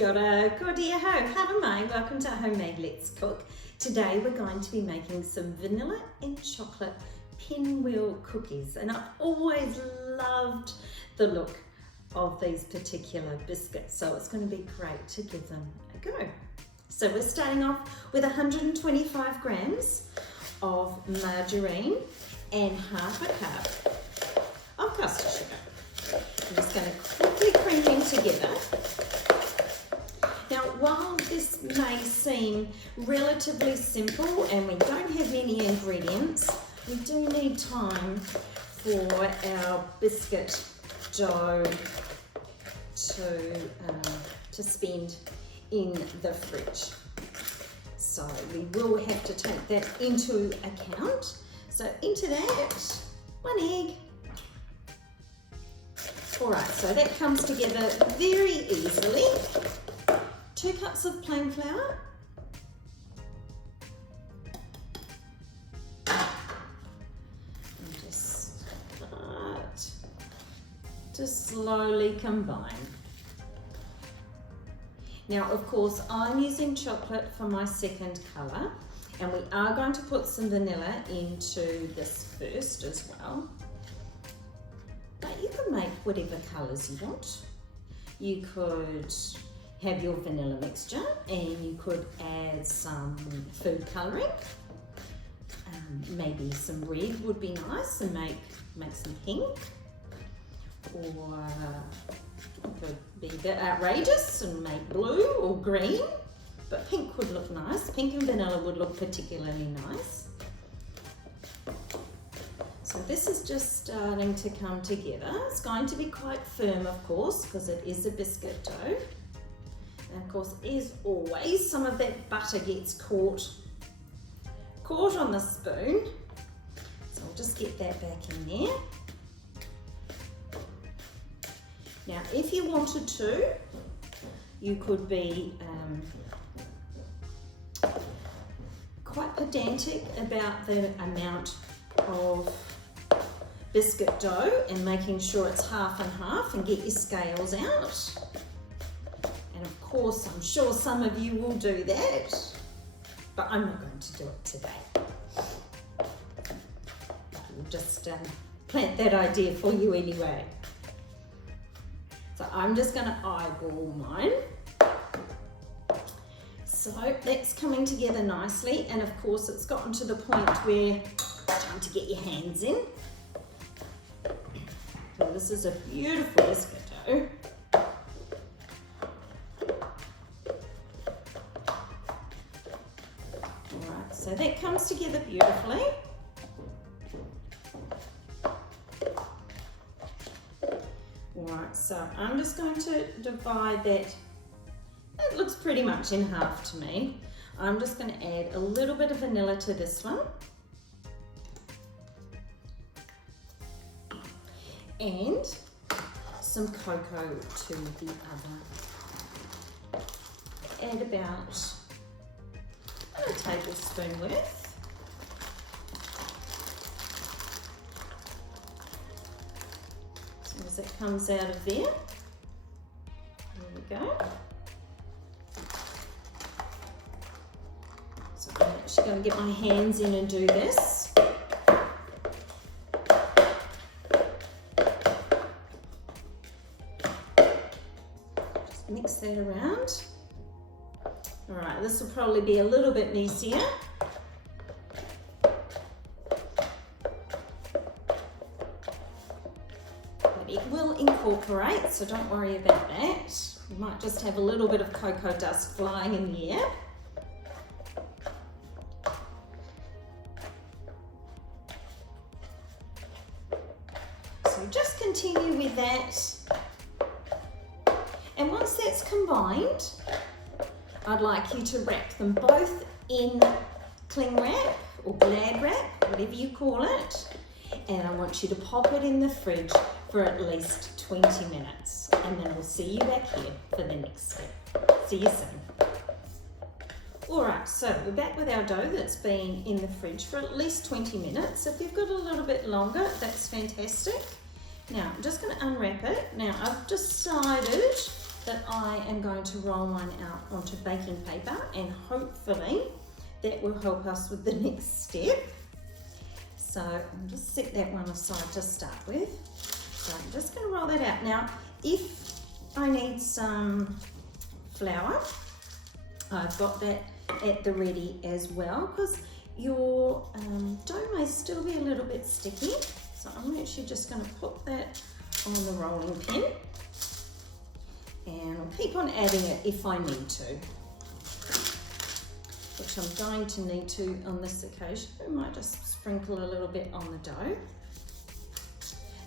Kia ora, ko dia ho, hara mai, welcome to Homemade Let's Cook. Today we're going to be making some vanilla and chocolate pinwheel cookies, and I've always loved the look of these particular biscuits, so it's going to be great to give them a go. So we're starting off with 125 grams of margarine and half a cup of custard sugar. I'm just going to quickly cream them together. Now, while this may seem relatively simple and we don't have many ingredients, we do need time for our biscuit dough to spend in the fridge. So we will have to take that into account. So into that, 1 egg. All right, so that comes together very easily. 2 cups of plain flour. And just start to slowly combine. Now, of course, I'm using chocolate for my second colour, and we are going to put some vanilla into this first as well. But you could make whatever colours you want. You could have your vanilla mixture and you could add some food colouring. Maybe some red would be nice and make some pink. Or you could be a bit outrageous and make blue or green, but pink would look nice. Pink and vanilla would look particularly nice. So this is just starting to come together. It's going to be quite firm, of course, because it is a biscuit dough. And of course, as always, some of that butter gets caught on the spoon. So I'll just get that back in there. Now, if you wanted to, you could be quite pedantic about the amount of biscuit dough and making sure it's half and half, and get your scales out. And of course, I'm sure some of you will do that, but I'm not going to do it today. We'll just plant that idea for you anyway. So I'm just going to eyeball mine. So that's coming together nicely, and of course it's gotten to the point where it's time to get your hands in. So this is a beautiful biscuit dough. Alright, so that comes together beautifully. Alright, so I'm just going to divide that. It looks pretty much in half to me. I'm just going to add a little bit of vanilla to this one. And some cocoa to the other. Add about a tablespoon worth. As soon as it comes out of there we go. So I'm actually going to get my hands in and do this. Mix that around. All right, this will probably be a little bit messier. But it will incorporate, so don't worry about that. You might just have a little bit of cocoa dust flying in the air. So just continue with that. And once that's combined, I'd like you to wrap them both in cling wrap or glad wrap, whatever you call it. And I want you to pop it in the fridge for at least 20 minutes. And then we'll see you back here for the next step. See you soon. All right, so we're back with our dough that's been in the fridge for at least 20 minutes. If you've got a little bit longer, that's fantastic. Now, I'm just going to unwrap it. Now, I've decided that I am going to roll mine out onto baking paper, and hopefully that will help us with the next step. So I'll just set that one aside to start with. So I'm just going to roll that out. Now, if I need some flour, I've got that at the ready as well, because your dough may still be a little bit sticky. So I'm actually just going to put that on the rolling pin, and I'll keep on adding it if I need to, which I'm going to need to on this occasion. I might just sprinkle a little bit on the dough.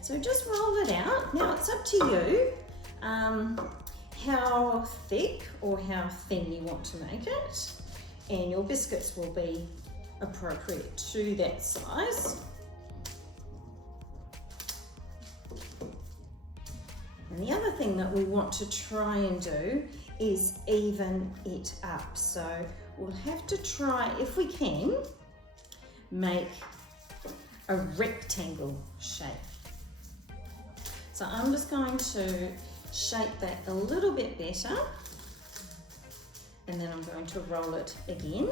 So just roll it out. Now it's up to you how thick or how thin you want to make it, and your biscuits will be appropriate to that size. And the other thing that we want to try and do is even it up. So we'll have to try, if we can, make a rectangle shape. So I'm just going to shape that a little bit better, and then I'm going to roll it again.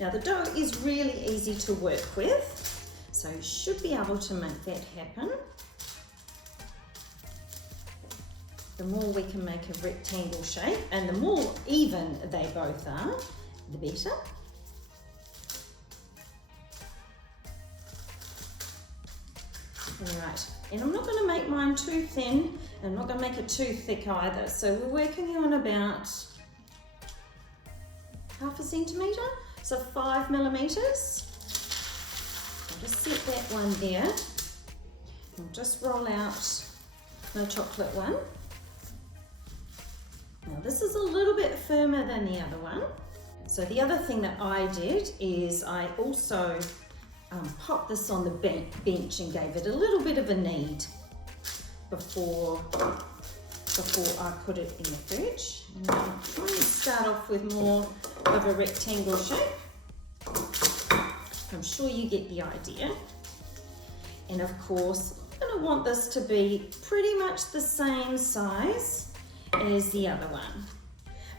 Now the dough is really easy to work with, so you should be able to make that happen. The more we can make a rectangle shape, and the more even they both are, the better. Right, and I'm not going to make mine too thin, and I'm not going to make it too thick either. So we're working on about 1/2 centimetre, so 5 millimetres. I'll just set that one there. I'll just roll out the chocolate one. Now this is a little bit firmer than the other one. So the other thing that I did is I also popped this on the bench and gave it a little bit of a knead before I put it in the fridge. And I'm trying to start off with more of a rectangle shape. I'm sure you get the idea. And of course, I'm going to want this to be pretty much the same size as the other one.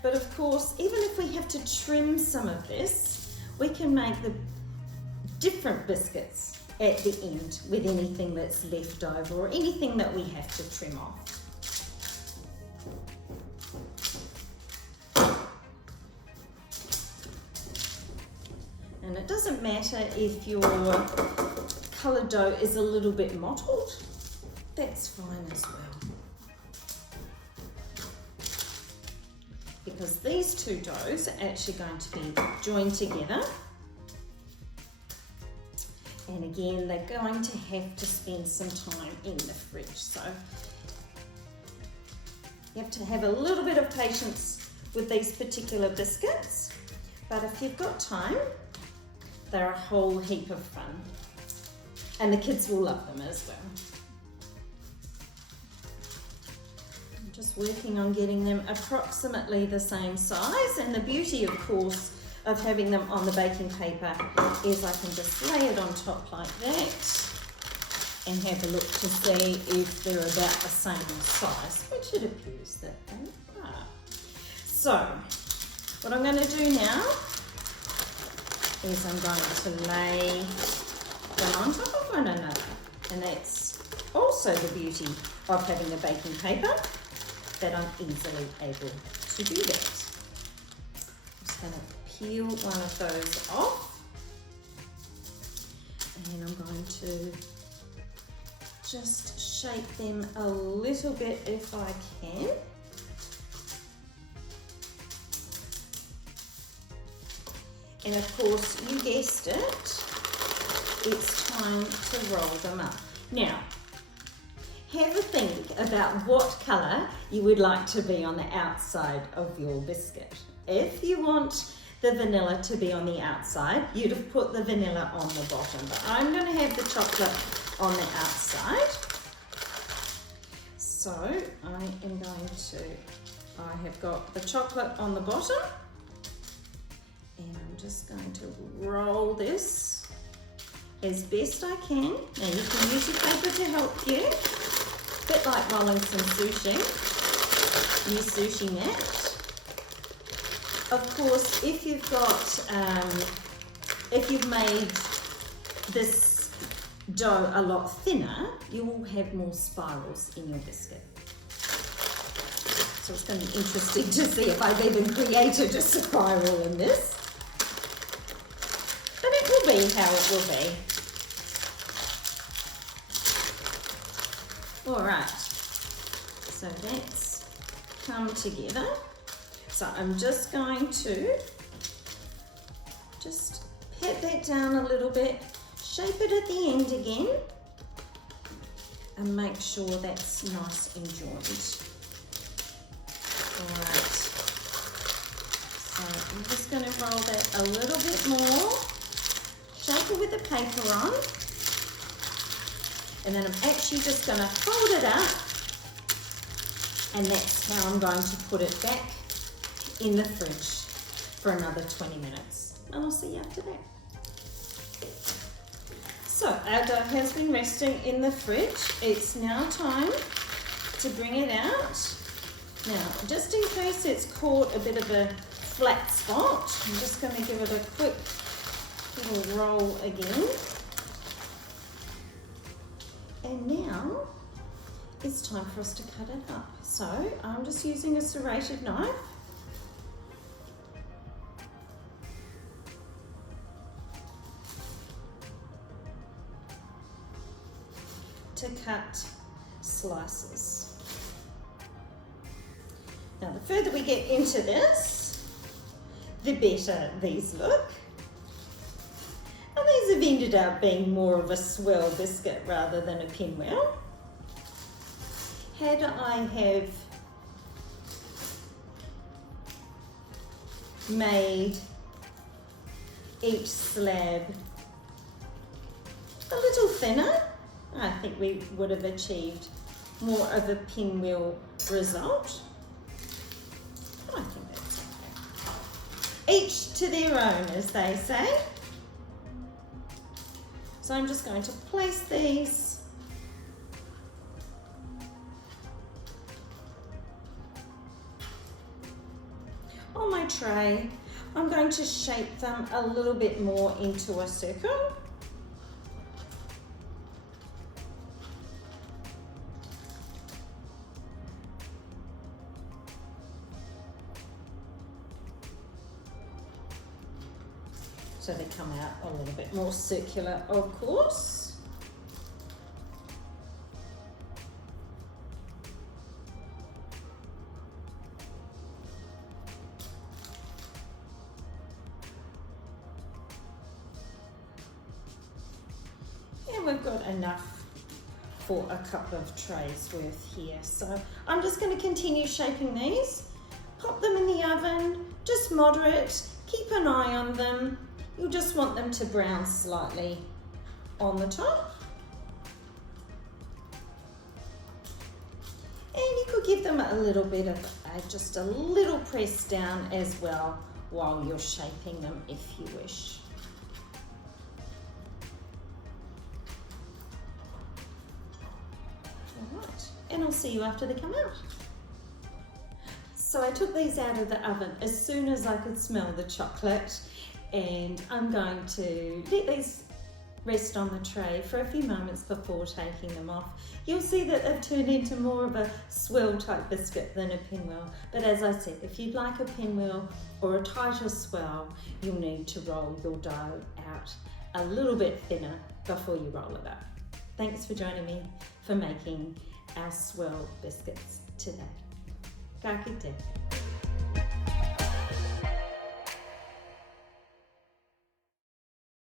But of course, even if we have to trim some of this, we can make the different biscuits at the end with anything that's left over or anything that we have to trim off. And it doesn't matter if your coloured dough is a little bit mottled, that's fine as well. Because these two doughs are actually going to be joined together. And again, they're going to have to spend some time in the fridge. So you have to have a little bit of patience with these particular biscuits. But if you've got time, they're a whole heap of fun. And the kids will love them as well. I'm just working on getting them approximately the same size. And the beauty, of course, of having them on the baking paper is I can just lay it on top like that and have a look to see if they're about the same size, which it appears that they are. So what I'm going to do now is I'm going to lay them on top of one another, and that's also the beauty of having a baking paper, that I'm easily able to do that. I'm just going to peel one of those off, and I'm going to just shape them a little bit if I can. And of course, you guessed it, it's time to roll them up. Now, have a think about what colour you would like to be on the outside of your biscuit. If you want the vanilla to be on the outside, you'd have put the vanilla on the bottom, but I'm going to have the chocolate on the outside. So I have got the chocolate on the bottom, and I'm just going to roll this as best I can. Now you can use your paper to help you, bit like rolling some sushi. Use sushi mat. Of course, if you've made this dough a lot thinner, you will have more spirals in your biscuit. So it's going to be interesting to see if I've even created a spiral in this. But it will be how it will be. All right, so that's come together. So I'm just going to just pat that down a little bit, shape it at the end again, and make sure that's nice and joined. All right, so I'm just going to roll that a little bit more, shake it with the paper on, and then I'm actually just going to fold it up, and that's how I'm going to put it back in the fridge for another 20 minutes. And I'll see you after that. So our dough has been resting in the fridge. It's now time to bring it out. Now, just in case it's caught a bit of a flat spot, I'm just going to give it a quick little roll again. And now it's time for us to cut it up. So I'm just using a serrated knife. To cut slices. Now the further we get into this, the better these look. And these have ended up being more of a swirl biscuit rather than a pinwheel. Had I have made each slab a little thinner, I think we would have achieved more of a pinwheel result. But I think that's okay. Each to their own, as they say. So I'm just going to place these on my tray. I'm going to shape them a little bit more into a circle. So they come out a little bit more circular, of course. And we've got enough for a couple of trays worth here. So I'm just going to continue shaping these, pop them in the oven, just moderate, keep an eye on them. You'll just want them to brown slightly on the top. And you could give them a little bit of just a little press down as well while you're shaping them if you wish. All right, and I'll see you after they come out. So I took these out of the oven as soon as I could smell the chocolate. And I'm going to let these rest on the tray for a few moments before taking them off. You'll see that they've turned into more of a swirl type biscuit than a pinwheel. But as I said, if you'd like a pinwheel or a tighter swirl, you'll need to roll your dough out a little bit thinner before you roll it up. Thanks for joining me for making our swirl biscuits today. Ka kite.